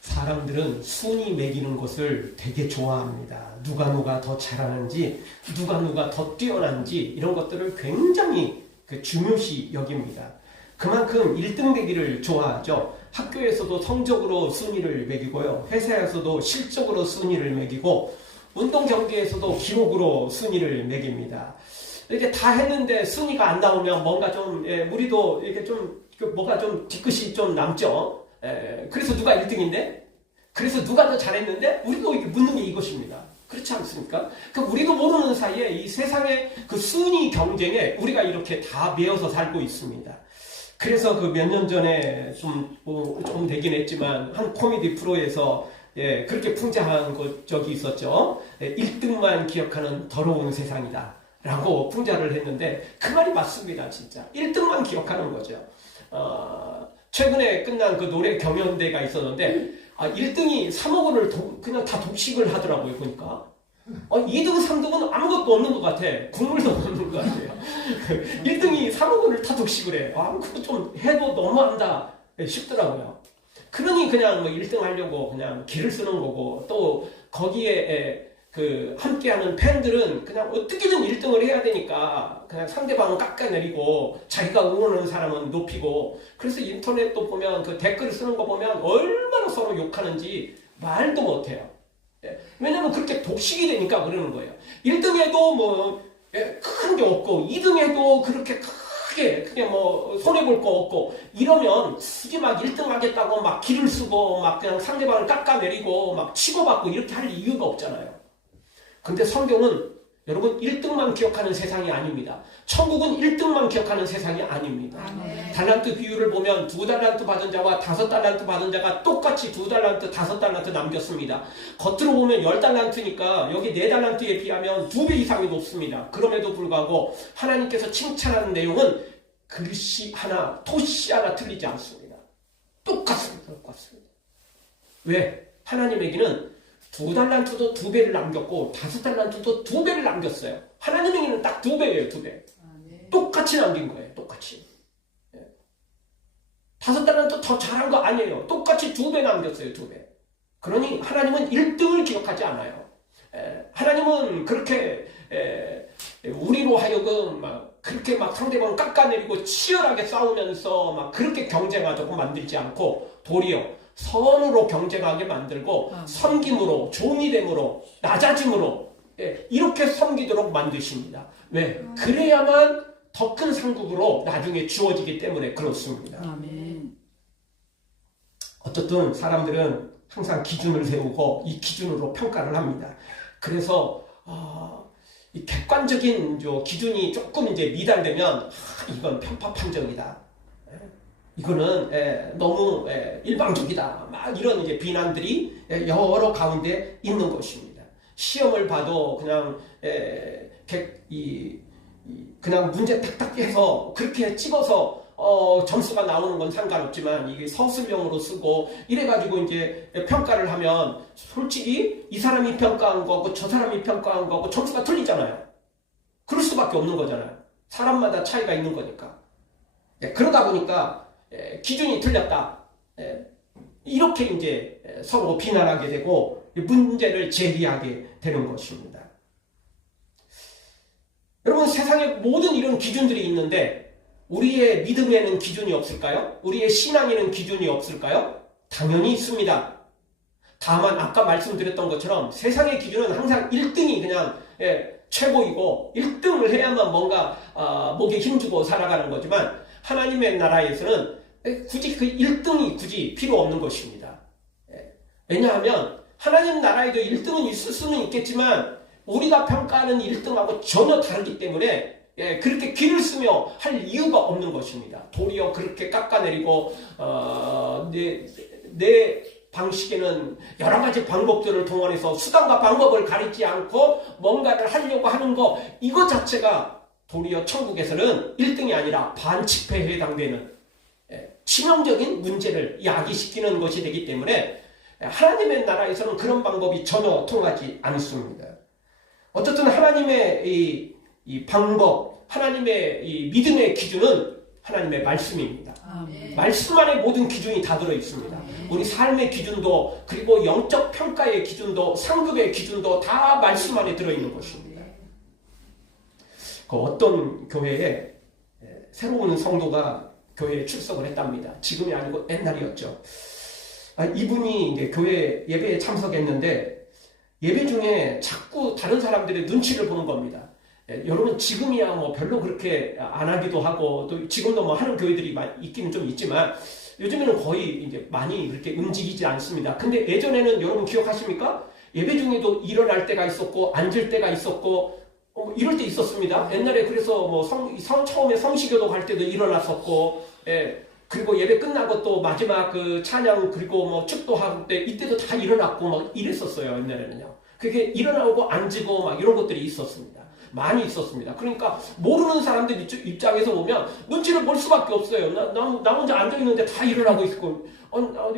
사람들은 순위 매기는 것을 되게 좋아합니다. 누가 더 잘하는지, 누가 더 뛰어난지 이런 것들을 굉장히 중요시 여깁니다. 그만큼 1등 되기를 좋아하죠. 학교에서도 성적으로 순위를 매기고요. 회사에서도 실적으로 순위를 매기고 운동 경기에서도 기록으로 순위를 매깁니다. 이렇게 다 했는데 순위가 안 나오면 뭔가 좀 우리도 이렇게 좀 뭐가 좀 뒤끝이 좀 남죠. 그래서 누가 1등인데? 그래서 누가 더 잘했는데? 우리도 이렇게 묻는 게 이것입니다. 그렇지 않습니까? 우리도 모르는 사이에 이 세상의 그 순위 경쟁에 우리가 이렇게 다 매여서 살고 있습니다. 그래서 몇 년 전에 좀 되긴 했지만 한 코미디 프로에서 그렇게 풍자한 적이 있었죠. 1등만 기억하는 더러운 세상이다 라고 풍자를 했는데 그 말이 맞습니다. 진짜 1등만 기억하는 거죠. 최근에 끝난 그 노래 경연대가 있었는데 1등이 3억 원을 그냥 다 독식을 하더라고요. 보니까 2등, 3등은 아무것도 없는 것 같아. 국물도 없는 것 같아요. 1등이 3억 원을 다 독식을 해. 그거 좀 해도 너무한다 싶더라고요. 그러니 그냥 1등 하려고 그냥 기를 쓰는 거고, 또 거기에 함께하는 팬들은 그냥 어떻게든 1등을 해야 되니까 그냥 상대방은 깎아내리고 자기가 응원하는 사람은 높이고, 그래서 인터넷도 보면 그 댓글 쓰는 거 보면 얼마나 서로 욕하는지 말도 못해요. 왜냐면 그렇게 독식이 되니까 그러는 거예요. 1등 해도 큰 게 없고 2등 해도 그렇게 크게 손해볼 거 없고, 이러면 굳이 1등 하겠다고 기를 쓰고 그냥 상대방을 깎아내리고 치고받고 이렇게 할 이유가 없잖아요. 근데 성경은 여러분 1등만 기억하는 세상이 아닙니다. 천국은 1등만 기억하는 세상이 아닙니다. 달란트 비유를 보면 2달란트 받은 자와 5달란트 받은 자가 똑같이 2달란트, 5달란트 남겼습니다. 겉으로 보면 10달란트니까 여기 4달란트에 비하면 2배 이상이 높습니다. 그럼에도 불구하고 하나님께서 칭찬하는 내용은 글씨 하나, 토씨 하나 틀리지 않습니다. 똑같습니다. 왜? 하나님에게는 2달란트도 2배를 남겼고 5달란트도 2배를 남겼어요. 하나님에게는 딱 2배예요. 2배. 똑같이 남긴 거예요. 똑같이. 5달란트 더 잘한 거 아니에요. 똑같이 2배 남겼어요. 2배. 그러니 하나님은 1등을 기억하지 않아요. 하나님은 그렇게 우리로 하여금 그렇게 상대방 깎아내리고 치열하게 싸우면서 그렇게 경쟁하자고 만들지 않고, 도리어 선으로 경쟁하게 만들고 섬김으로, 존이됨으로, 낮아짐으로 이렇게 섬기도록 만드십니다. 왜? 그래야만 더 큰 상급으로 나중에 주어지기 때문에 그렇습니다. 아멘. 어쨌든 사람들은 항상 기준을 세우고 이 기준으로 평가를 합니다. 그래서 이 객관적인 기준이 조금 미달되면 이건 편파 판정이다. 이거는 너무 일방적이다. 이런 비난들이 여러 가운데 있는 것입니다. 시험을 봐도 그냥 문제 탁탁 해서 그렇게 찍어서 점수가 나오는 건 상관없지만, 이게 서술형으로 쓰고 이래가지고 평가를 하면 솔직히 이 사람이 평가한 거고 저 사람이 평가한 거고 점수가 틀리잖아요. 그럴 수밖에 없는 거잖아요. 사람마다 차이가 있는 거니까. 그러다 보니까 기준이 틀렸다. 이렇게 서로 비난하게 되고 문제를 제기하게 되는 것입니다. 여러분, 세상에 모든 이런 기준들이 있는데 우리의 믿음에는 기준이 없을까요? 우리의 신앙에는 기준이 없을까요? 당연히 있습니다. 다만 아까 말씀드렸던 것처럼 세상의 기준은 항상 1등이 그냥 최고이고 1등을 해야만 뭔가 목에 힘주고 살아가는 거지만, 하나님의 나라에서는 굳이 그 1등이 굳이 필요 없는 것입니다. 왜냐하면 하나님 나라에도 1등은 있을 수는 있겠지만 우리가 평가하는 1등하고 전혀 다르기 때문에 그렇게 기를 쓰며 할 이유가 없는 것입니다. 도리어 그렇게 깎아내리고 내 방식에는 여러 가지 방법들을 동원해서 수단과 방법을 가리지 않고 뭔가를 하려고 하는 거, 이거 자체가 도리어 천국에서는 1등이 아니라 반칙패에 해당되는 치명적인 문제를 야기시키는 것이 되기 때문에 하나님의 나라에서는 그런 방법이 전혀 통하지 않습니다. 어쨌든 하나님의 이 방법, 하나님의 이 믿음의 기준은 하나님의 말씀입니다. 말씀 안에 모든 기준이 다 들어 있습니다. 우리 삶의 기준도, 그리고 영적 평가의 기준도, 상급의 기준도 다 말씀 안에 들어 있는 것입니다. 그 어떤 교회에 새로운 성도가 교회에 출석을 했답니다. 지금이 아니고 옛날이었죠. 이분이 이제 교회 예배에 참석했는데 예배 중에 자꾸 다른 사람들의 눈치를 보는 겁니다. 여러분 지금이야 뭐 별로 그렇게 안 하기도 하고 또 지금도 뭐 하는 교회들이 있기는 좀 있지만 요즘에는 거의 이제 많이 그렇게 움직이지 않습니다. 근데 예전에는 여러분 기억하십니까? 예배 중에도 일어날 때가 있었고 앉을 때가 있었고 이럴 때 있었습니다. 옛날에 그래서 뭐 처음에 성시교도 갈 때도 일어났었고, 그리고 예배 끝나고 또 마지막 그 찬양 그리고 뭐 축도할 때 이때도 다 일어났고 막 이랬었어요. 옛날에는요. 그게 일어나고 앉고 막 이런 것들이 있었습니다. 많이 있었습니다. 그러니까 모르는 사람들 입장에서 보면 눈치를 볼 수밖에 없어요. 나 혼자 앉아 있는데 다 일어나고 있고,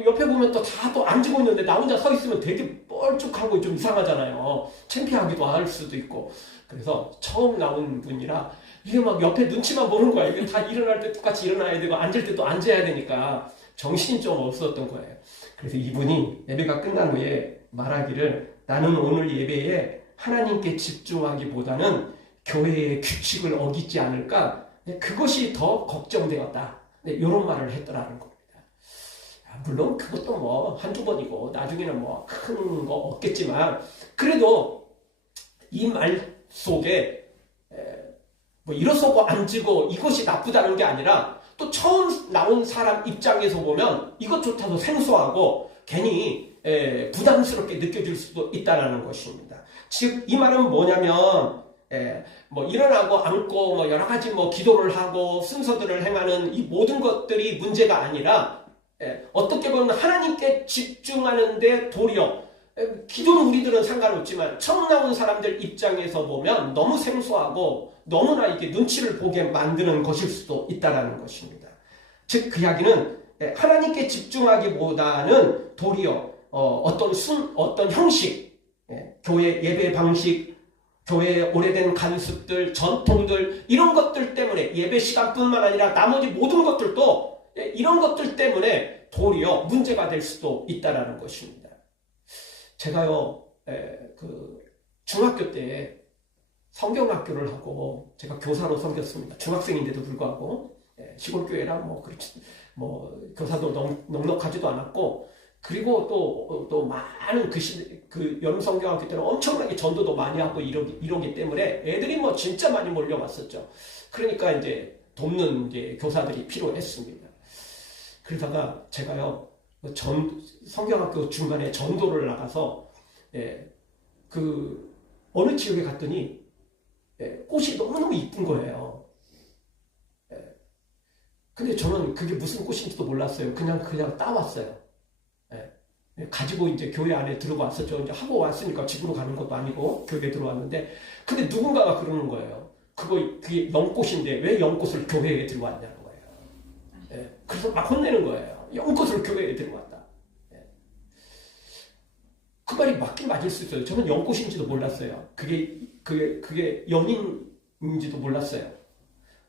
옆에 보면 또 다 또 앉고 있는데 나 혼자 서 있으면 되게 뻘쭉하고 좀 이상하잖아요. 창피하기도 할 수도 있고. 그래서 처음 나온 분이라 이게 막 옆에 눈치만 보는 거야. 이게 다 일어날 때 똑같이 일어나야 되고 앉을 때 또 앉아야 되니까 정신이 좀 없었던 거예요. 그래서 이분이 예배가 끝난 후에 말하기를 나는 오늘 예배에 하나님께 집중하기보다는 교회의 규칙을 어기지 않을까 그것이 더 걱정되었다. 이런 말을 했더라는 겁니다. 물론 그것도 뭐 한두 번이고 나중에는 뭐 큰 거 없겠지만 그래도 이 말 속에 뭐 일어서고 앉고 이것이 나쁘다는 게 아니라 또 처음 나온 사람 입장에서 보면 이것조차도 생소하고 괜히 부담스럽게 느껴질 수도 있다는 것입니다. 즉 이 말은 뭐냐면 뭐 일어나고 앉고 뭐 여러 가지 뭐 기도를 하고 순서들을 행하는 이 모든 것들이 문제가 아니라 어떻게 보면 하나님께 집중하는데 도리어 기존 우리들은 상관없지만 처음 나온 사람들 입장에서 보면 너무 생소하고 너무나 이게 눈치를 보게 만드는 것일 수도 있다는 것입니다. 즉 그 이야기는 하나님께 집중하기보다는 도리어 어떤 형식, 교회 예배 방식, 교회의 오래된 관습들, 전통들 이런 것들 때문에 예배 시간뿐만 아니라 나머지 모든 것들도 이런 것들 때문에 도리어 문제가 될 수도 있다는 것입니다. 제가요, 중학교 때 성경학교를 하고 제가 교사로 섬겼습니다. 중학생인데도 불구하고 시골교회라 뭐 교사도 넉넉하지도 않았고 그리고 또 많은 그 여름성경학교 때는 엄청나게 전도도 많이 하고 이러기 때문에 애들이 뭐 진짜 많이 몰려왔었죠. 그러니까 이제 돕는 이제 교사들이 필요했습니다. 그러다가 제가요, 성경학교 중간에 전도를 나가서 어느 지역에 갔더니 꽃이 너무너무 이쁜 거예요. 근데 저는 그게 무슨 꽃인지도 몰랐어요. 그냥 따왔어요. 가지고 이제 교회 안에 들어왔었죠. 이제 하고 왔으니까 집으로 가는 것도 아니고 교회에 들어왔는데, 근데 누군가가 그러는 거예요. 그게 연꽃인데 왜 연꽃을 교회에 들어왔냐는 거예요. 그래서 막 혼내는 거예요. 연꽃을 교회에 들어왔다. 그 말이 맞긴 맞을 수 있어요. 저는 연꽃인지도 몰랐어요. 그게 연인인지도 몰랐어요.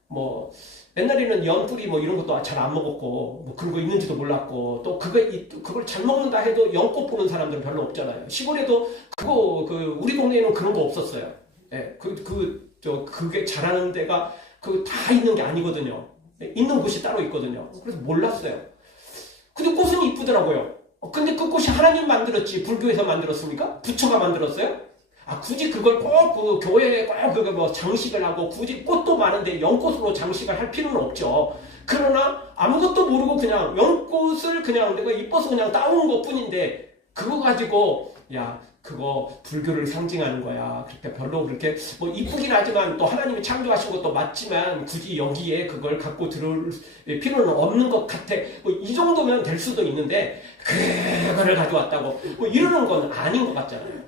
뭐 옛날에는 연뿌리 뭐 이런 것도 잘 안 먹었고 뭐 그런 거 있는지도 몰랐고 또 그걸 잘 먹는다 해도 연꽃 보는 사람들은 별로 없잖아요. 시골에도 우리 동네에는 그런 거 없었어요. 그게 자라는 데가 다 있는 게 아니거든요. 있는 곳이 따로 있거든요. 그래서 몰랐어요. 근데 꽃은 이쁘더라고요. 근데 그 꽃이 하나님 만들었지 불교에서 만들었습니까? 부처가 만들었어요? 굳이 그걸 꼭 교회에 꼭 장식을 하고 굳이 꽃도 많은데 연꽃으로 장식을 할 필요는 없죠. 그러나 아무것도 모르고 그냥 연꽃을 그냥 내가 이뻐서 그냥 따온 것 뿐인데 그거 가지고 그거 불교를 상징하는 거야. 그러니까 별로 그렇게 뭐 이쁘긴 하지만 또 하나님이 창조하신 것도 맞지만 굳이 여기에 그걸 갖고 들을 필요는 없는 것 같아. 뭐 이 정도면 될 수도 있는데 그거를 가져왔다고 뭐 이러는 건 아닌 것 같잖아요.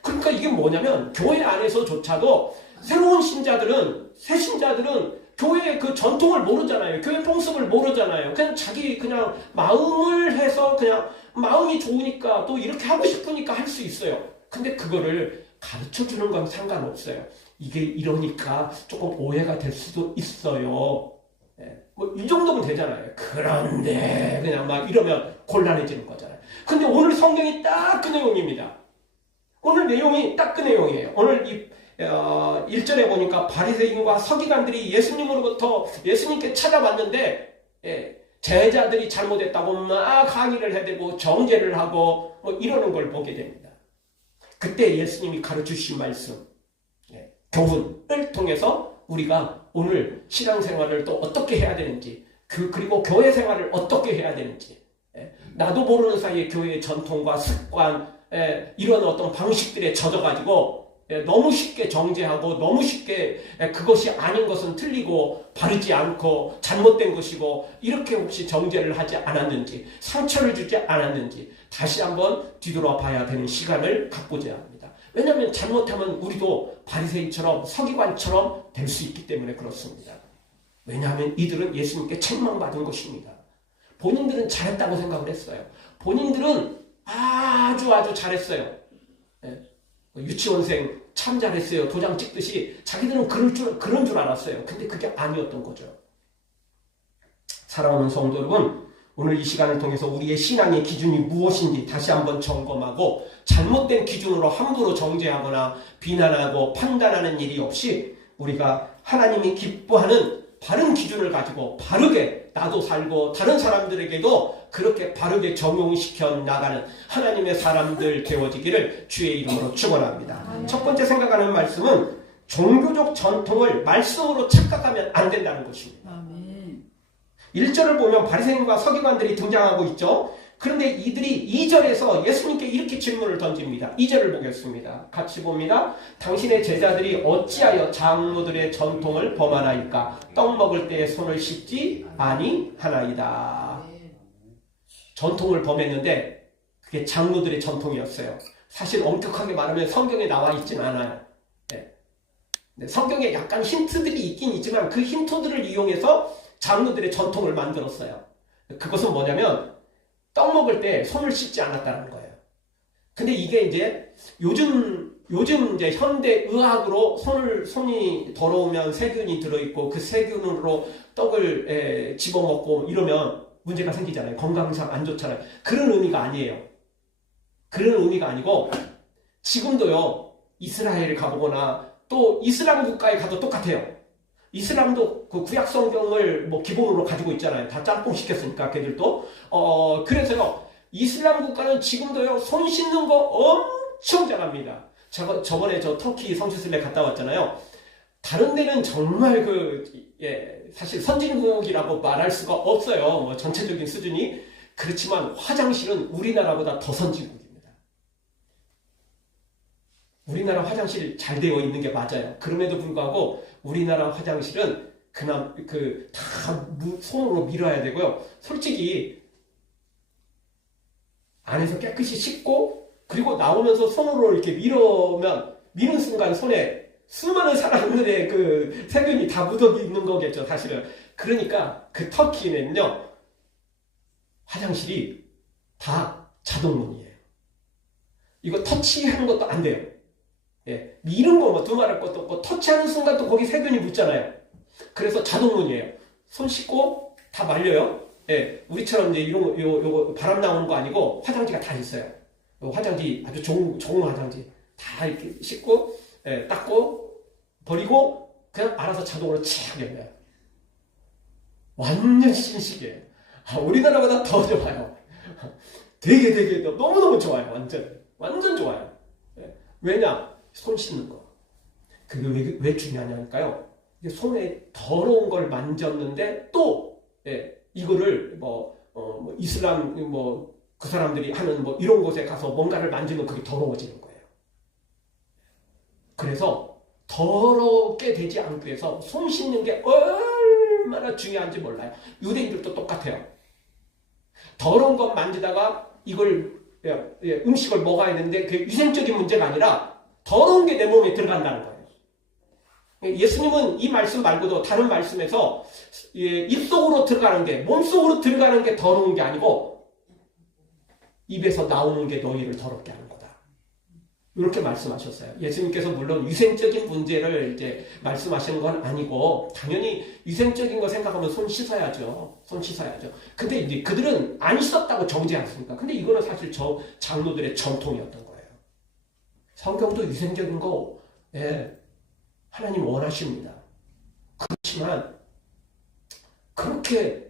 그러니까 이게 뭐냐면 교회 안에서조차도 새로운 신자들은 새 신자들은 교회의 그 전통을 모르잖아요. 교회 풍습을 모르잖아요. 그냥 마음을 해서 그냥 마음이 좋으니까 또 이렇게 하고 싶으니까 할 수 있어요. 근데 그거를 가르쳐 주는 건 상관없어요. 이게 이러니까 조금 오해가 될 수도 있어요. 뭐 이 정도면 되잖아요. 그런데 그냥 막 이러면 곤란해지는 거잖아요. 근데 오늘 성경이 딱 그 내용입니다. 오늘 내용이 딱 그 내용이에요. 오늘 이 1절에 보니까 바리새인과 서기관들이 예수님으로부터 예수님께 찾아왔는데 제자들이 잘못했다고 막 강의를 해대고 정죄를 하고 뭐 이러는 걸 보게 됩니다. 그때 예수님이 가르치신 말씀, 교훈을 통해서 우리가 오늘 신앙생활을 또 어떻게 해야 되는지, 그리고 교회 생활을 어떻게 해야 되는지, 나도 모르는 사이에 교회의 전통과 습관, 이런 어떤 방식들에 젖어가지고 너무 쉽게 정죄하고 너무 쉽게 그것이 아닌 것은 틀리고 바르지 않고 잘못된 것이고 이렇게 혹시 정죄를 하지 않았는지, 상처를 주지 않았는지 다시 한번 뒤돌아봐야 되는 시간을 갖고자 합니다. 왜냐하면 잘못하면 우리도 바리새인처럼 서기관처럼 될 수 있기 때문에 그렇습니다. 왜냐하면 이들은 예수님께 책망받은 것입니다. 본인들은 잘했다고 생각을 했어요. 본인들은 아주 잘했어요. 유치원생 참 잘했어요. 도장 찍듯이 자기들은 그런 줄 알았어요. 근데 그게 아니었던 거죠. 사랑하는 성도 여러분, 오늘 이 시간을 통해서 우리의 신앙의 기준이 무엇인지 다시 한번 점검하고 잘못된 기준으로 함부로 정죄하거나 비난하고 판단하는 일이 없이 우리가 하나님이 기뻐하는 바른 기준을 가지고 바르게 나도 살고 다른 사람들에게도 그렇게 바르게 적용시켜 나가는 하나님의 사람들 되어지기를 주의 이름으로 축원합니다. 첫 번째 생각하는 말씀은 종교적 전통을 말씀으로 착각하면 안 된다는 것입니다. 1절을 보면 바리새인과 서기관들이 등장하고 있죠. 그런데 이들이 2절에서 예수님께 이렇게 질문을 던집니다. 2절을 보겠습니다. 같이 봅니다. 당신의 제자들이 어찌하여 장로들의 전통을 범하나이까? 떡 먹을 때에 손을 씻지 아니하나이다. 전통을 범했는데 그게 장로들의 전통이었어요. 사실 엄격하게 말하면 성경에 나와 있진 않아요. 성경에 약간 힌트들이 있긴 있지만 그 힌트들을 이용해서 장로들의 전통을 만들었어요. 그것은 뭐냐면 떡 먹을 때 손을 씻지 않았다는 거예요. 근데 이게 이제 요즘 이제 현대 의학으로 손이 더러우면 세균이 들어있고 그 세균으로 떡을 집어먹고 이러면 문제가 생기잖아요. 건강상 안 좋잖아요. 그런 의미가 아니에요. 그런 의미가 아니고 지금도요, 이스라엘에 가보거나 또 이슬람 국가에 가도 똑같아요. 이슬람도 그 구약 성경을 뭐 기본으로 가지고 있잖아요. 다 짬뽕 시켰으니까 걔들도. 그래서요, 이슬람 국가는 지금도요, 손 씻는 거 엄청 잘합니다. 저번에 저 터키 성지순례 갔다 왔잖아요. 다른 데는 정말 사실 선진국이라고 말할 수가 없어요. 뭐 전체적인 수준이. 그렇지만 화장실은 우리나라보다 더 선진국입니다. 우리나라 화장실 잘 되어 있는 게 맞아요. 그럼에도 불구하고 우리나라 화장실은 다 손으로 밀어야 되고요. 솔직히 안에서 깨끗이 씻고 그리고 나오면서 손으로 이렇게 미는 순간 손에 수많은 사람들의 그 세균이 다 묻어 있는 거겠죠, 사실은. 그러니까 그 터키는요, 화장실이 다 자동문이에요. 이거 터치하는 것도 안 돼요. 이런 거 두말할 것도 없고 터치하는 순간 또 거기 세균이 묻잖아요. 그래서 자동문이에요. 손 씻고 다 말려요. 우리처럼 이제 요거 바람 나오는 거 아니고 화장지가 다 있어요. 화장지 아주 좋은 화장지 다 이렇게 씻고 닦고 버리고 그냥 알아서 자동으로 착 열려요. 완전 신식이에요. 우리나라보다 더 좋아요. 되게 너무너무 좋아요. 완전 좋아요. 왜냐? 손 씻는 거. 그게 왜 중요하냐니까요. 손에 더러운 걸 만졌는데 또 이거를 이슬람 그 사람들이 하는 이런 곳에 가서 뭔가를 만지면 그게 더러워지는 거예요. 그래서 더럽게 되지 않기 위해서 손 씻는 게 얼마나 중요한지 몰라요. 유대인들도 똑같아요. 더러운 것 만지다가 이걸 음식을 먹어야 되는데 그게 위생적인 문제가 아니라 더러운 게 내 몸에 들어간다는 거예요. 예수님은 이 말씀 말고도 다른 말씀에서 입속으로 들어가는 게, 몸속으로 들어가는 게 더러운 게 아니고 입에서 나오는 게 너희를 더럽게 하는 거다. 이렇게 말씀하셨어요. 예수님께서 물론 위생적인 문제를 이제 말씀하시는 건 아니고, 당연히 위생적인 거 생각하면 손 씻어야죠. 손 씻어야죠. 근데 이제 그들은 안 씻었다고 정죄했습니까? 근데 이거는 사실 장로들의 전통이었던 거예요. 성경도 위생적인 거, 예, 하나님 원하십니다. 그렇지만, 그렇게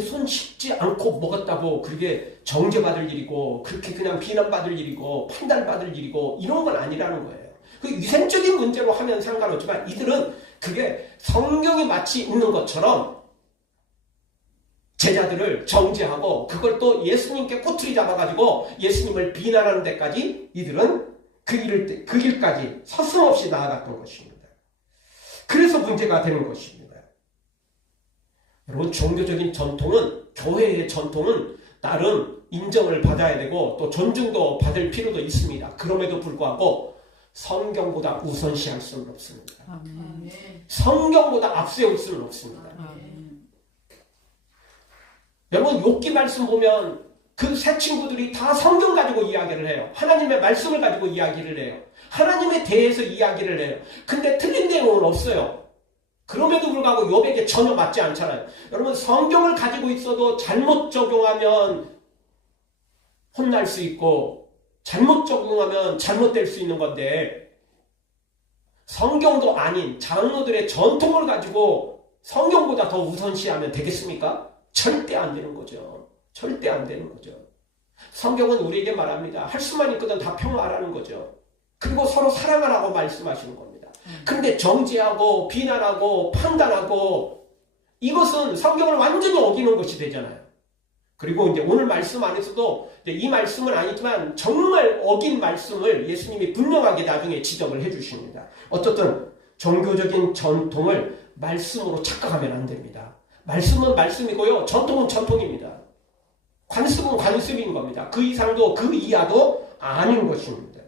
손 씻지 않고 먹었다고 그게 정죄받을 일이고, 그렇게 그냥 비난받을 일이고, 판단받을 일이고, 이런 건 아니라는 거예요. 그 위생적인 문제로 하면 상관없지만, 이들은 그게 성경이 마치 있는 것처럼 제자들을 정죄하고, 그걸 또 예수님께 꼬투리 잡아가지고 예수님을 비난하는 데까지 이들은 그 길까지 서슴없이 나아갔던 것입니다. 그래서 문제가 되는 것입니다. 여러분, 종교적인 전통은, 교회의 전통은 나름 인정을 받아야 되고 또 존중도 받을 필요도 있습니다. 그럼에도 불구하고 성경보다 우선시할 수는 없습니다. 아멘. 성경보다 앞세울 수는 없습니다. 아멘. 여러분, 욥기 말씀 보면 그 세 친구들이 다 성경 가지고 이야기를 해요. 하나님의 말씀을 가지고 이야기를 해요. 하나님에 대해서 이야기를 해요. 근데 틀린 내용은 없어요. 그럼에도 불구하고 욥에게 전혀 맞지 않잖아요. 여러분, 성경을 가지고 있어도 잘못 적용하면 혼날 수 있고, 잘못 적용하면 잘못될 수 있는 건데, 성경도 아닌 장로들의 전통을 가지고 성경보다 더 우선시하면 되겠습니까? 절대 안 되는 거죠. 절대 안 되는 거죠. 성경은 우리에게 말합니다. 할 수만 있거든 다 평화하라는 거죠. 그리고 서로 사랑하라고 말씀하시는 겁니다. 그런데 정죄하고 비난하고 판단하고, 이것은 성경을 완전히 어기는 것이 되잖아요. 그리고 이제 오늘 말씀 안에서도 이 말씀은 아니지만 정말 어긴 말씀을 예수님이 분명하게 나중에 지적을 해주십니다. 어쨌든 종교적인 전통을 말씀으로 착각하면 안 됩니다. 말씀은 말씀이고요, 전통은 전통입니다. 관습은 관습인 겁니다. 그 이상도 그 이하도 아닌 것입니다.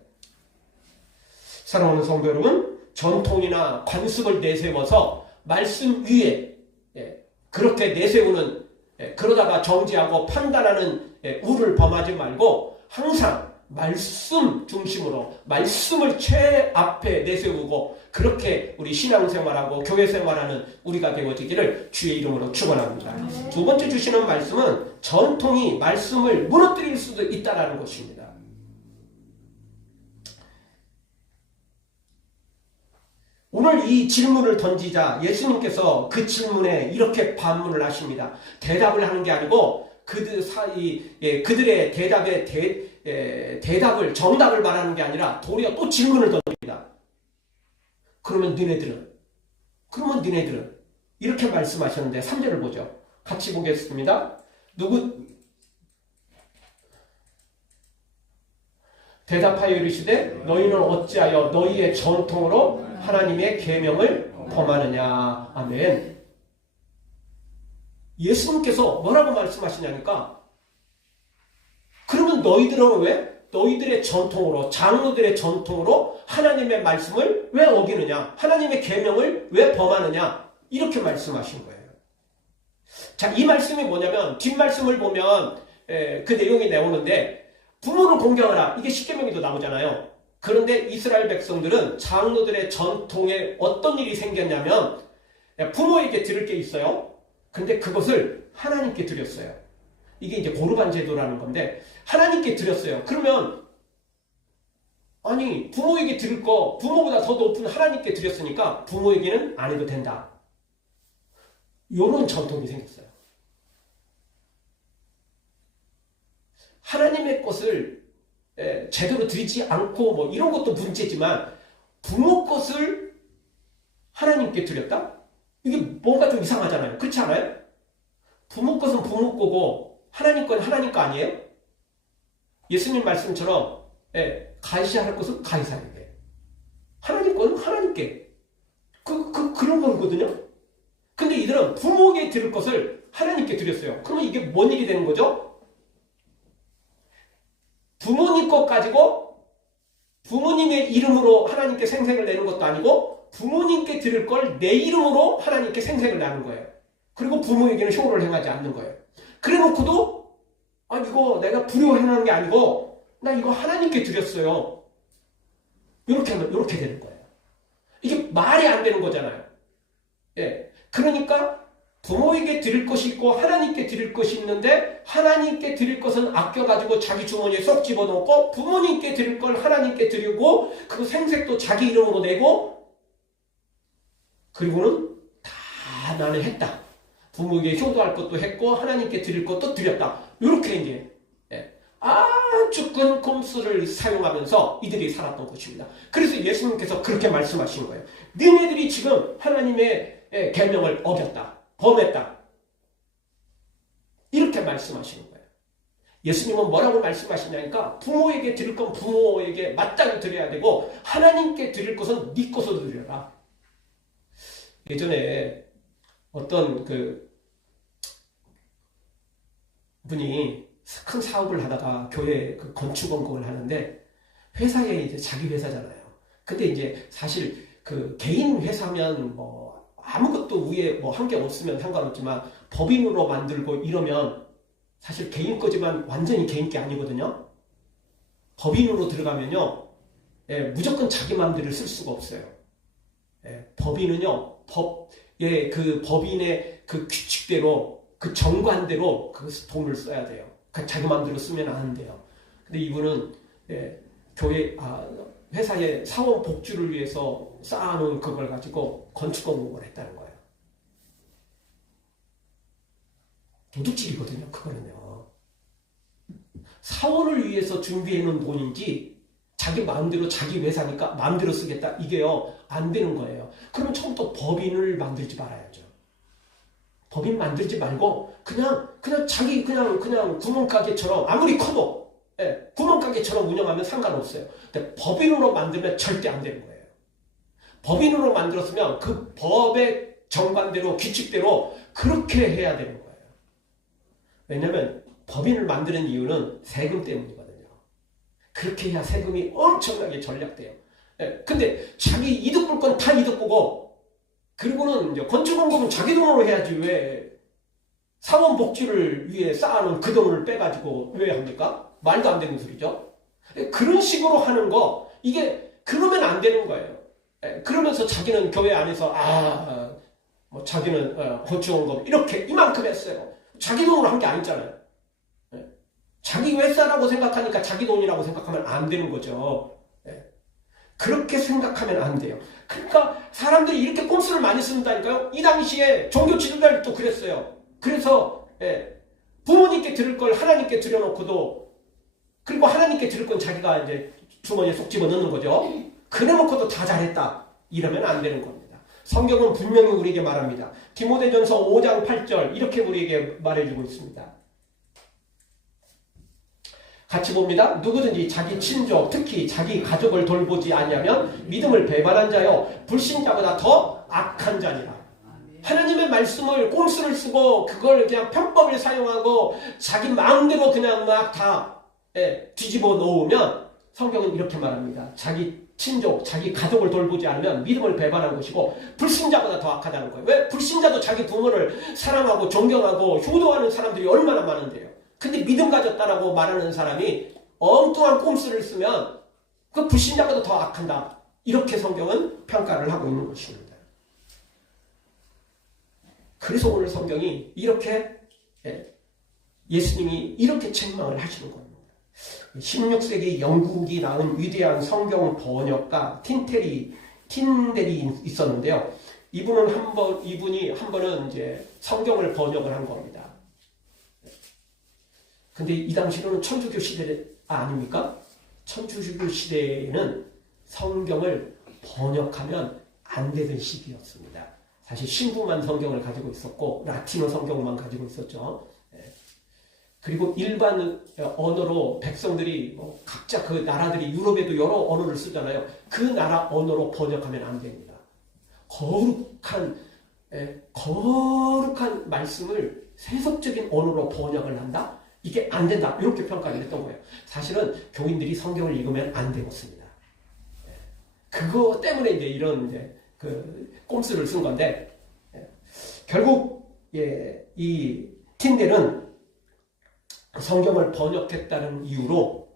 사랑하는 성도 여러분, 전통이나 관습을 내세워서 말씀 위에 그렇게 내세우는, 그러다가 정죄하고 판단하는 우를 범하지 말고 항상 말씀 중심으로 말씀을 최앞에 내세우고, 그렇게 우리 신앙생활하고 교회생활하는 우리가 되어지기를 주의 이름으로 축원합니다. 두 번째 주시는 말씀은 전통이 말씀을 무너뜨릴 수도 있다는 것입니다. 오늘 이 질문을 던지자 예수님께서 그 질문에 이렇게 반문을 하십니다. 대답을 하는 게 아니고 그들의 대답을, 정답을 말하는 게 아니라 도리어 또 질문을 던집니다. 그러면 너네들은 이렇게 말씀하셨는데 3절을 보죠. 같이 보겠습니다. 대답하여 이르시되 너희는 어찌하여 너희의 전통으로 하나님의 계명을 범하느냐. 아멘. 예수님께서 뭐라고 말씀하시냐니까, 그러면 너희들은 왜 너희들의 전통으로, 장로들의 전통으로 하나님의 말씀을 왜 어기느냐, 하나님의 계명을 왜 범하느냐, 이렇게 말씀하신 거예요. 자, 이 말씀이 뭐냐면 뒷말씀을 보면 그 내용이 나오는데, 부모를 공경하라, 이게 십계명에도 나오잖아요. 그런데 이스라엘 백성들은 장로들의 전통에 어떤 일이 생겼냐면, 부모에게 드릴 게 있어요. 근데 그것을 하나님께 드렸어요. 이게 이제 고르반 제도라는 건데, 하나님께 드렸어요. 그러면 아니, 부모에게 드릴 거 부모보다 더 높은 하나님께 드렸으니까 부모에게는 안 해도 된다, 이런 전통이 생겼어요. 하나님의 것을 제대로 드리지 않고 뭐 이런 것도 문제지만, 부모 것을 하나님께 드렸다? 이게 뭔가 좀 이상하잖아요. 그렇지 않아요? 부모 것은 부모 거고 하나님 건 하나님 거 아니에요? 예수님 말씀처럼 가이사할 것은 가이사에게, 하나님 건 하나님께, 그런 거거든요. 근데 이들은 부모에게 드릴 것을 하나님께 드렸어요. 그러면 이게 뭔 일이 되는 거죠? 부모님 것 가지고 부모님의 이름으로 하나님께 생색을 내는 것도 아니고, 부모님께 드릴 걸 내 이름으로 하나님께 생색을 내는 거예요. 그리고 부모에게는 효를 행하지 않는 거예요. 그래 놓고도 이거 내가 부려해놓은 게 아니고 나 이거 하나님께 드렸어요, 이렇게 하면 이렇게 되는 거예요. 이게 말이 안 되는 거잖아요. 예. 그러니까 부모에게 드릴 것이 있고 하나님께 드릴 것이 있는데 하나님께 드릴 것은 아껴가지고 자기 주머니에 쏙 집어넣고 부모님께 드릴 걸 하나님께 드리고 그 생색도 자기 이름으로 내고 그리고는 다 나는 했다. 부모에게 효도할 것도 했고 하나님께 드릴 것도 드렸다. 이렇게 이제 아주 큰 꼼수를 사용하면서 이들이 살았던 것입니다. 그래서 예수님께서 그렇게 말씀하신 거예요. 너네들이 지금 하나님의 계명을 어겼다. 범했다. 이렇게 말씀하시는 거예요. 예수님은 뭐라고 말씀하시냐니까 부모에게 드릴 건 부모에게 마땅히 드려야 되고 하나님께 드릴 것은 네 것으로 드려라. 예전에 어떤 분이 큰 사업을 하다가 교회 건축 원공을 하는데 회사에 이제 자기 회사잖아요. 근데 이제 사실 개인 회사면 아무것도 위에 한 게 없으면 상관없지만 법인으로 만들고 이러면 사실 개인 거지만 완전히 개인 게 아니거든요. 법인으로 들어가면요, 무조건 자기 마음대로 쓸 수가 없어요. 법인은요, 법인의 규칙대로 정관대로 돈을 써야 돼요. 자기 마음대로 쓰면 안 돼요. 근데 이분은 회사의 사원 복주를 위해서 쌓아놓은 그걸 가지고 건축 공부를 했다는 거예요. 도둑질이거든요, 그거는요. 사원을 위해서 준비해놓은 돈인지 자기 마음대로 자기 회사니까 마음대로 쓰겠다 이게요 안 되는 거예요. 그럼 처음부터 법인을 만들지 말아야죠. 법인 만들지 말고 그냥 자기 그냥 구멍가게처럼 아무리 커도 구멍가게처럼 운영하면 상관없어요. 근데 법인으로 만들면 절대 안 되는 거예요. 법인으로 만들었으면 그 법의 정관대로 규칙대로 그렇게 해야 되는 거예요. 왜냐하면 법인을 만드는 이유는 세금 때문이거든요. 그렇게 해야 세금이 엄청나게 절약돼요. 근데 자기 이득 볼 건 다 이득 보고 그리고는 이제 건축원금은 자기 돈으로 해야지 왜 사원 복지를 위해 쌓아놓은 그 돈을 빼가지고 왜 합니까? 말도 안 되는 소리죠. 그런 식으로 하는 거 이게 그러면 안 되는 거예요. 그러면서 자기는 교회 안에서 자기는 건축원금 이렇게 이만큼 했어요. 자기 돈으로 한 게 아니잖아요. 자기 회사라고 생각하니까 자기 돈이라고 생각하면 안 되는 거죠. 그렇게 생각하면 안 돼요. 그러니까 사람들이 이렇게 꼼수를 많이 쓴다니까요. 이 당시에 종교 지도자들도 그랬어요. 그래서 부모님께 드릴 걸 하나님께 드려놓고도 그리고 하나님께 드릴 건 자기가 이제 주머니에 쏙 집어넣는 거죠. 그래놓고도 다 잘했다. 이러면 안 되는 겁니다. 성경은 분명히 우리에게 말합니다. 디모데전서 5장 8절 이렇게 우리에게 말해주고 있습니다. 같이 봅니다. 누구든지 자기 친족, 특히 자기 가족을 돌보지 아니하면 믿음을 배반한 자요 불신자보다 더 악한 자니라. 하나님의 말씀을 꼼수를 쓰고 그걸 그냥 편법을 사용하고 자기 마음대로 그냥 막 다 뒤집어 놓으면 성경은 이렇게 말합니다. 자기 친족, 자기 가족을 돌보지 않으면 믿음을 배반한 것이고 불신자보다 더 악하다는 거예요. 왜? 불신자도 자기 부모를 사랑하고 존경하고 효도하는 사람들이 얼마나 많은데요. 근데 믿음 가졌다라고 말하는 사람이 엉뚱한 꼼수를 쓰면 그 불신자보다 더 악한다. 이렇게 성경은 평가를 하고 있는 것입니다. 그래서 오늘 성경이 이렇게 예수님이 이렇게 책망을 하시는 겁니다. 16세기 영국이 낳은 위대한 성경 번역가 틴델이 있었는데요. 이분이 한 번은 이제 성경을 번역을 한 겁니다. 근데 이 당시로는 천주교 시대 아닙니까? 천주교 시대에는 성경을 번역하면 안 되던 시기였습니다. 사실 신부만 성경을 가지고 있었고 라틴어 성경만 가지고 있었죠. 그리고 일반 언어로 백성들이 각자 그 나라들이 유럽에도 여러 언어를 쓰잖아요. 그 나라 언어로 번역하면 안 됩니다. 거룩한 말씀을 세속적인 언어로 번역을 한다? 이게 안 된다. 이렇게 평가를 했던 거예요. 사실은 교인들이 성경을 읽으면 안 되었습니다. 그거 때문에 이제 이런 꼼수를 쓴 건데, 결국, 이 틴델은 성경을 번역했다는 이유로,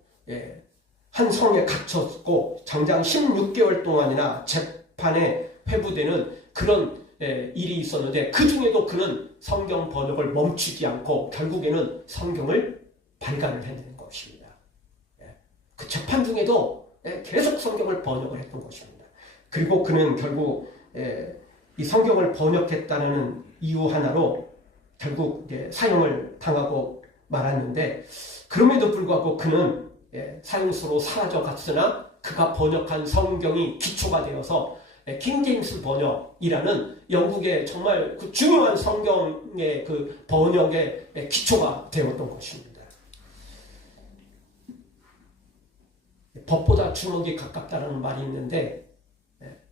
한 성에 갇혔고 장장 16개월 동안이나 재판에 회부되는 그런 일이 있었는데, 그 중에도 그는 성경 번역을 멈추지 않고 결국에는 성경을 발간을 해낸 것입니다. 그 재판 중에도 계속 성경을 번역을 했던 것입니다. 그리고 그는 결국 이 성경을 번역했다는 이유 하나로 결국 사형을 당하고 말았는데, 그럼에도 불구하고 그는 사형수로 사라져갔으나 그가 번역한 성경이 기초가 되어서 킹제임스 번역이라는 영국의 정말 그 중요한 성경의 그 번역의 기초가 되었던 것입니다. 법보다 주먹이 가깝다는 말이 있는데,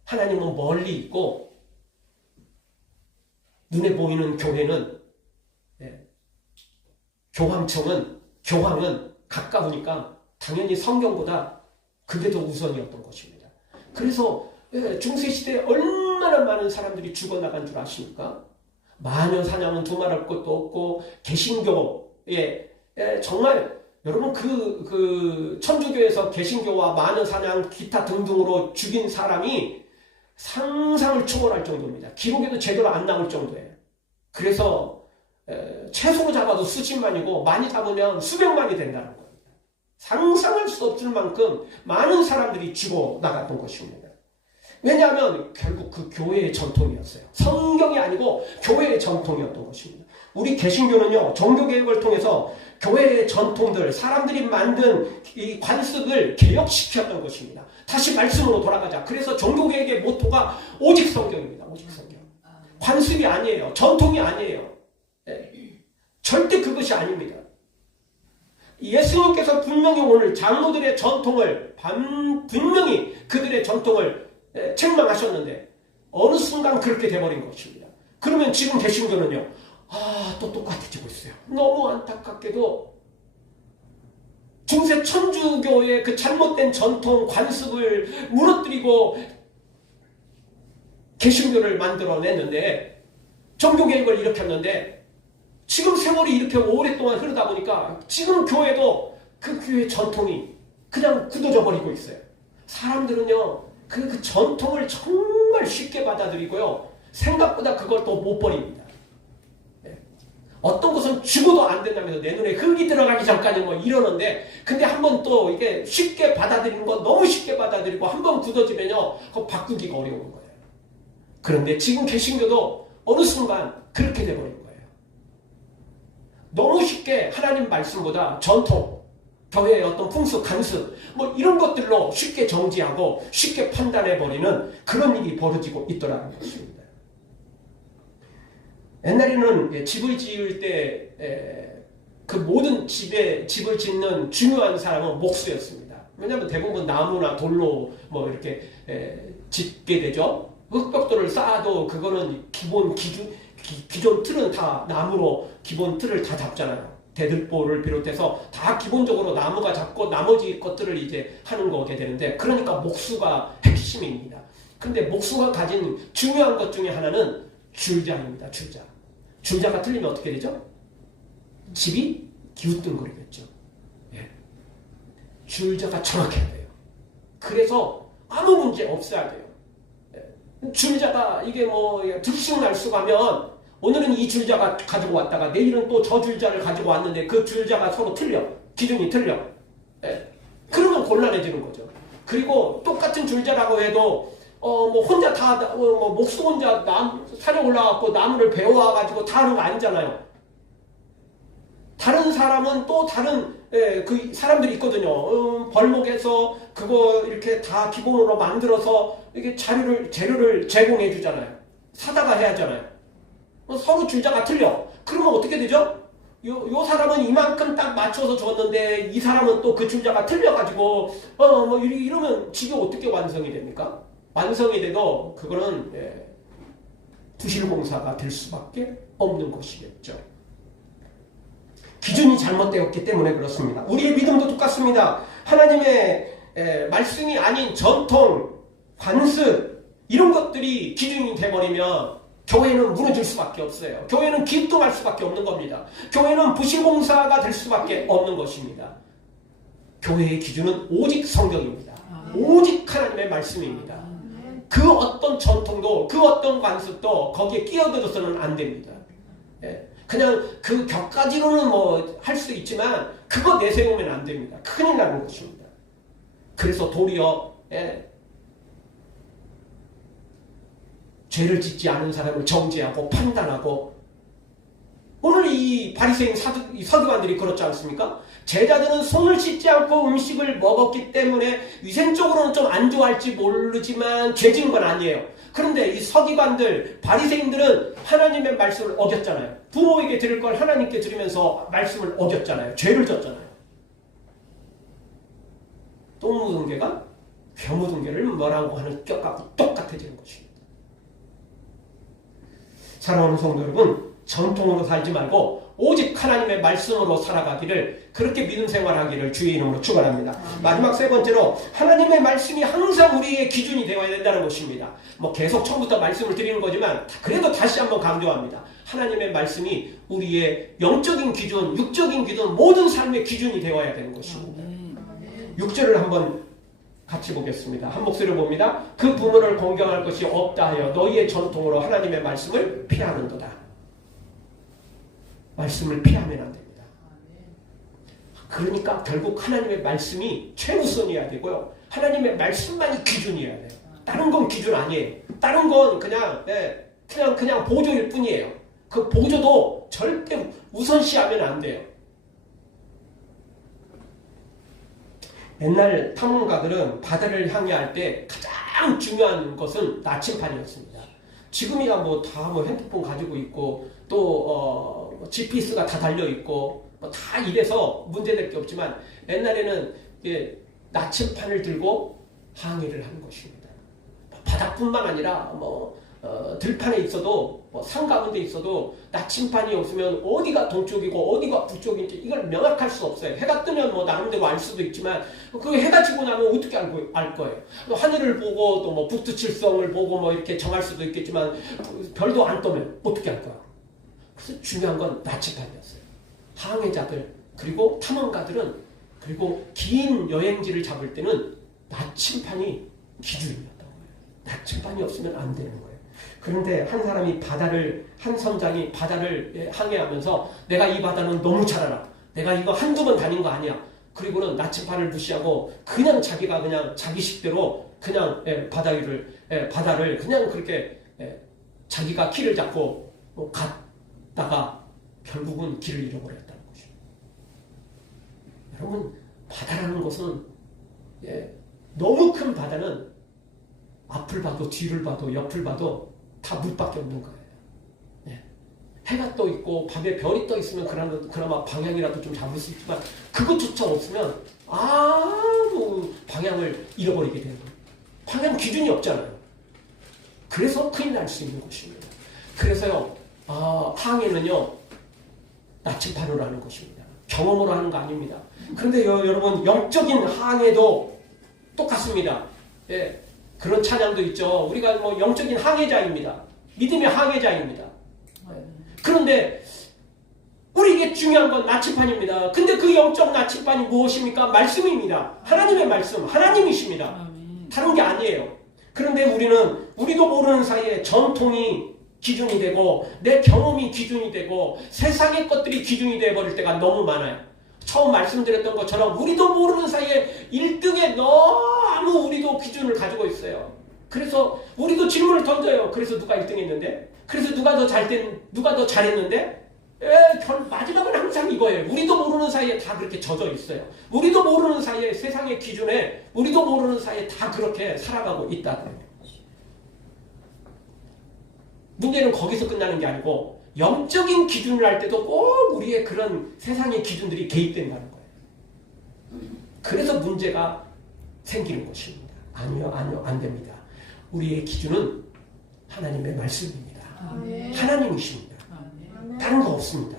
하나님은 멀리 있고 눈에 보이는 교회는, 교황은 가까우니까 당연히 성경보다 그게 더 우선이었던 것입니다. 그래서 중세시대에 얼마나 많은 사람들이 죽어나간 줄 아십니까? 마녀 사냥은 두말할 것도 없고, 개신교에 정말 여러분 그 천주교에서 개신교와 마녀 사냥 기타 등등으로 죽인 사람이 상상을 초월할 정도입니다. 기록에도 제대로 안 나올 정도예요. 그래서 최소로 잡아도 수십만이고 많이 잡으면 수백만이 된다는 겁니다. 상상할 수 없을 만큼 많은 사람들이 죽어 나갔던 것입니다. 왜냐하면 결국 그 교회의 전통이었어요. 성경이 아니고 교회의 전통이었던 것입니다. 우리 개신교는요, 종교개혁을 통해서 교회의 전통들, 사람들이 만든 이 관습을 개혁시켰던 것입니다. 다시 말씀으로 돌아가자. 그래서 종교개혁의 모토가 오직 성경입니다. 오직 성경. 관습이 아니에요. 전통이 아니에요. 절대 그것이 아닙니다. 예수님께서 분명히 오늘 장로들의 전통을 분명히 그들의 전통을 책망하셨는데 어느 순간 그렇게 돼버린 것입니다. 그러면 지금 개신교는요, 또 똑같아지고 있어요. 너무 안타깝게도 중세 천주교의 그 잘못된 전통 관습을 무너뜨리고 개신교를 만들어냈는데, 종교개혁을 일으켰는데, 지금 세월이 이렇게 오랫동안 흐르다 보니까 지금 교회도 그 교회의 전통이 그냥 굳어져 버리고 있어요. 사람들은요, 그 전통을 정말 쉽게 받아들이고요, 생각보다 그걸 또 못 버립니다. 어떤 것은 죽어도 안 된다면서 내 눈에 흙이 들어가기 전까지 뭐 이러는데, 근데 한번 또 이게 쉽게 받아들이는 거 너무 쉽게 받아들이고 한번 굳어지면요, 그거 바꾸기가 어려운 거예요. 그런데 지금 개신교도 어느 순간 그렇게 돼버린 거예요. 너무 쉽게 하나님 말씀보다 전통, 교회의 어떤 풍습, 간습 뭐 이런 것들로 쉽게 정지하고 쉽게 판단해버리는 그런 일이 벌어지고 있더라는 것입니다. 옛날에는 집을 지을 때 그 모든 집을 짓는 중요한 사람은 목수였습니다. 왜냐하면 대부분 나무나 돌로 뭐 이렇게 짓게 되죠. 흙벽돌을 쌓아도 그거는 기존 틀은 다 나무로 기본 틀을 다 잡잖아요. 대들보를 비롯해서 다 기본적으로 나무가 잡고 나머지 것들을 이제 하는 거게 되는데, 그러니까 목수가 핵심입니다. 근데 목수가 가진 중요한 것 중에 하나는 줄자입니다. 줄자가 틀리면 어떻게 되죠? 집이 기우뚱거리겠죠. 줄자가 정확해야 돼요. 그래서 아무 문제 없어야 돼요. 줄자가 이게 뭐 들쑥날쑥 하면 오늘은 이 줄자가 가지고 왔다가 내일은 또 저 줄자를 가지고 왔는데 그 줄자가 서로 틀려. 기준이 틀려. 그러면 곤란해지는 거죠. 그리고 똑같은 줄자라고 해도 뭐 혼자 목수 혼자 산에 올라가고 나무를 베어와가지고 다 하는 거 아니잖아요. 다른 사람은 또 다른 그 사람들이 있거든요. 벌목에서 그거 이렇게 다 기본으로 만들어서 이게 재료를 제공해 주잖아요. 사다가 해야 하잖아요. 서로 줄자가 틀려. 그러면 어떻게 되죠? 요 사람은 이만큼 딱 맞춰서 줬는데 이 사람은 또 그 줄자가 틀려가지고 뭐 이러면 집이 어떻게 완성이 됩니까? 완성이 돼도 그거는 부실공사가 될 수밖에 없는 것이겠죠. 기준이 잘못되었기 때문에 그렇습니다. 우리의 믿음도 똑같습니다. 하나님의 말씀이 아닌 전통, 관습 이런 것들이 기준이 돼버리면 교회는 무너질 수밖에 없어요. 교회는 기뚱할 수밖에 없는 겁니다. 교회는 부실공사가 될 수밖에 없는 것입니다. 교회의 기준은 오직 성경입니다. 오직 하나님의 말씀입니다. 그 어떤 전통도 그 어떤 관습도 거기에 끼어들어서는 안 됩니다. 예. 그냥 그 격가지로는 뭐 할 수 있지만 그거 내세우면 안 됩니다. 큰일 나는 것입니다. 그래서 도리어 죄를 짓지 않은 사람을 정죄하고 판단하고, 오늘 이 바리새인 서기관들이 그렇지 않습니까? 제자들은 손을 씻지 않고 음식을 먹었기 때문에 위생적으로는 좀 안 좋아할지 모르지만 죄 지은 건 아니에요. 그런데 이 서기관들, 바리새인들은 하나님의 말씀을 어겼잖아요. 부모에게 들을 걸 하나님께 들으면서 말씀을 어겼잖아요. 죄를 졌잖아요. 똥 묻은 개가 벼 묻은 개를 뭐라고 하는 격하고 똑같아지는 것입니다. 사랑하는 성도 여러분, 전통으로 살지 말고 오직 하나님의 말씀으로 살아가기를, 그렇게 믿음 생활하기를 주의 이름으로 축원합니다. 마지막 세 번째로, 하나님의 말씀이 항상 우리의 기준이 되어야 된다는 것입니다. 뭐 계속 처음부터 말씀을 드리는 거지만 그래도 다시 한번 강조합니다. 하나님의 말씀이 우리의 영적인 기준, 육적인 기준, 모든 삶의 기준이 되어야 되는 것입니다. 6절을 한번 같이 보겠습니다. 한 목소리로 봅니다. 그 부모를 공경할 것이 없다 하여 너희의 전통으로 하나님의 말씀을 피하는도다. 말씀을 피하면 안 됩니다. 그러니까 결국 하나님의 말씀이 최우선이어야 되고요. 하나님의 말씀만이 기준이어야 돼요. 다른 건 기준 아니에요. 다른 건 그냥 보조일 뿐이에요. 그 보조도 절대 우선시하면 안 돼요. 옛날 탐험가들은 바다를 항해할 때 가장 중요한 것은 나침판이었습니다. 지금이야 뭐 다 핸드폰 가지고 있고 또 GPS가 다 달려 있고 다 이래서 문제될 게 없지만, 옛날에는 나침판을 들고 항해를 하는 것입니다. 바다뿐만 아니라 들판에 있어도 산 가운데 있어도 나침판이 없으면 어디가 동쪽이고 어디가 북쪽인지 이걸 명확할 수 없어요. 해가 뜨면 나름대로 알 수도 있지만 그 해가 지고 나면 어떻게 알 거예요. 하늘을 보고 또 북두칠성을 보고 이렇게 정할 수도 있겠지만 별도 안 떠면 어떻게 할 거야. 그래서 중요한 건 나침판이었어요. 항해자들 그리고 탐험가들은, 그리고 긴 여행지를 잡을 때는 나침판이 기준이었던 거예요. 나침판이 없으면 안 되는 거예요. 그런데 한 사람이 한 선장이 바다를 항해하면서 내가 이 바다는 너무 잘 알아. 내가 이거 한두 번 다닌 거 아니야. 그리고는 나침판을 무시하고 그냥 자기가 그냥 자기 식대로 그냥 바다를 그냥 그렇게 자기가 키를 잡고 갔다가 결국은 길을 잃어버렸다는 것이죠. 여러분, 바다라는 것은 너무 큰 바다는 앞을 봐도 뒤를 봐도 옆을 봐도 다 물밖에 없는 거예요. 해가 떠 있고 밤에 별이 떠 있으면 그나마 방향이라도 좀 잡을 수 있지만 그것조차 없으면 아무 방향을 잃어버리게 되는 거예요. 방향 기준이 없잖아요. 그래서 큰일 날 수 있는 것입니다. 그래서요, 항해는요 나침판으로 하는 것입니다. 경험으로 하는 거 아닙니다. 그런데 여러분, 영적인 항해도 똑같습니다. 그런 찬양도 있죠. 우리가 영적인 항해자입니다. 믿음의 항해자입니다. 그런데 우리에게 중요한 건 나침판입니다. 근데 그 영적 나침판이 무엇입니까? 말씀입니다. 하나님의 말씀, 하나님이십니다. 다른 게 아니에요. 그런데 우리도 모르는 사이에 전통이 기준이 되고 내 경험이 기준이 되고 세상의 것들이 기준이 되어버릴 때가 너무 많아요. 처음 말씀드렸던 것처럼 우리도 모르는 사이에 1등에 너무 우리도 기준을 가지고 있어요. 그래서 우리도 질문을 던져요. 그래서 누가 1등 했는데? 그래서 누가 더 잘했는데? 마지막은 항상 이거예요. 우리도 모르는 사이에 다 그렇게 젖어 있어요. 우리도 모르는 사이에 세상의 기준에 우리도 모르는 사이에 다 그렇게 살아가고 있다고요. 문제는 거기서 끝나는 게 아니고 영적인 기준을 할 때도 꼭 우리의 그런 세상의 기준들이 개입된다는 거예요. 그래서 문제가 생기는 것입니다. 아니요, 안 됩니다. 우리의 기준은 하나님의 말씀입니다. 하나님이십니다. 다른 거 없습니다.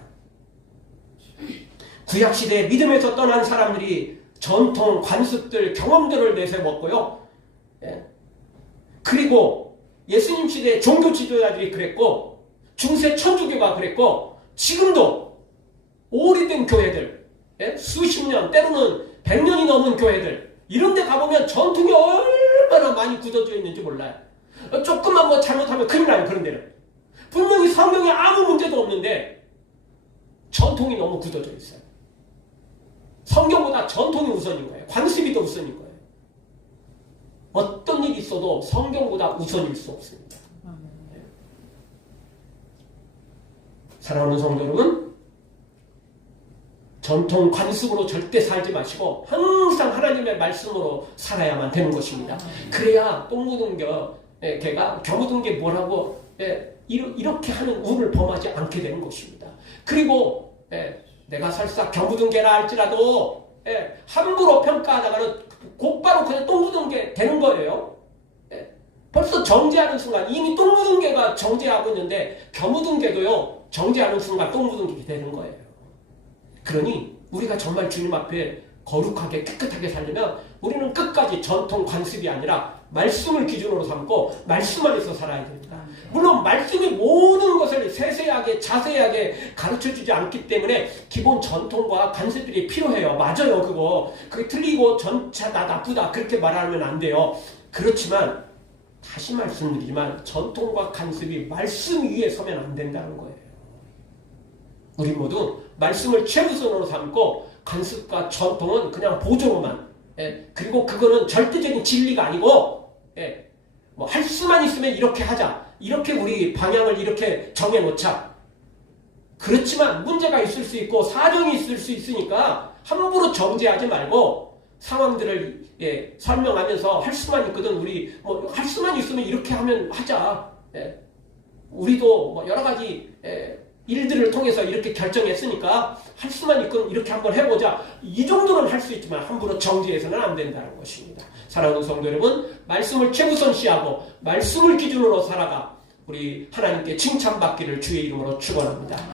구약시대에 믿음에서 떠난 사람들이 전통, 관습들, 경험들을 내세웠고요. 그리고 예수님 시대에 종교 지도자들이 그랬고, 중세 천주교가 그랬고, 지금도 오래된 교회들, 수십 년, 때로는 100년이 넘은 교회들 이런 데 가보면 전통이 얼마나 많이 굳어져 있는지 몰라요. 조금만 뭐 잘못하면 큰일 나요. 그런 데는. 분명히 성경에 아무 문제도 없는데 전통이 너무 굳어져 있어요. 성경보다 전통이 우선인 거예요. 관습이 더 우선인 거예요. 어떤 일이 있어도 성경보다 우선일 수 없습니다. 사랑하는 성도 여러분, 전통 관습으로 절대 살지 마시고 항상 하나님의 말씀으로 살아야만 되는 것입니다. 그래야 똥 묻은 개가 겨 묻은 게 뭐라고 이렇게 하는 운을 범하지 않게 되는 것입니다. 그리고 내가 설사 겨 묻은 개라 할지라도 함부로 평가하다가는 곧바로 그냥 똥 묻은 게 되는 거예요. 벌써 정죄하는 순간 이미 똥 묻은 개가 정죄하고 있는데 겨 묻은 개도요 정죄하는 순간 똥 묻은 게 되는 거예요. 그러니 우리가 정말 주님 앞에 거룩하게 깨끗하게 살려면 우리는 끝까지 전통 관습이 아니라 말씀을 기준으로 삼고 말씀 안에서 살아야 됩니다. 물론 말씀이 모든 것을 세세하게 자세하게 가르쳐주지 않기 때문에 기본 전통과 관습들이 필요해요. 맞아요. 그게 틀리고 전차다 나쁘다 그렇게 말하면 안 돼요. 그렇지만 다시 말씀드리지만 전통과 관습이 말씀 위에 서면 안 된다는 거예요. 우리 모두 말씀을 최우선으로 삼고 관습과 전통은 그냥 보조로만 그리고 그거는 절대적인 진리가 아니고 뭐 할 수만 있으면 이렇게 하자 이렇게 우리 방향을 이렇게 정해놓자. 그렇지만 문제가 있을 수 있고 사정이 있을 수 있으니까 함부로 정죄하지 말고 상황들을 설명하면서 할 수만 있거든 우리 뭐 할 수만 있으면 이렇게 하면 하자. 우리도 뭐 여러 가지 일들을 통해서 이렇게 결정했으니까 할 수만 있건 이렇게 한번 해보자. 이 정도는 할 수 있지만 함부로 정죄해서는 안 된다는 것입니다. 사랑하는 성도 여러분, 말씀을 최우선시하고 말씀을 기준으로 살아가 우리 하나님께 칭찬받기를 주의 이름으로 축원합니다.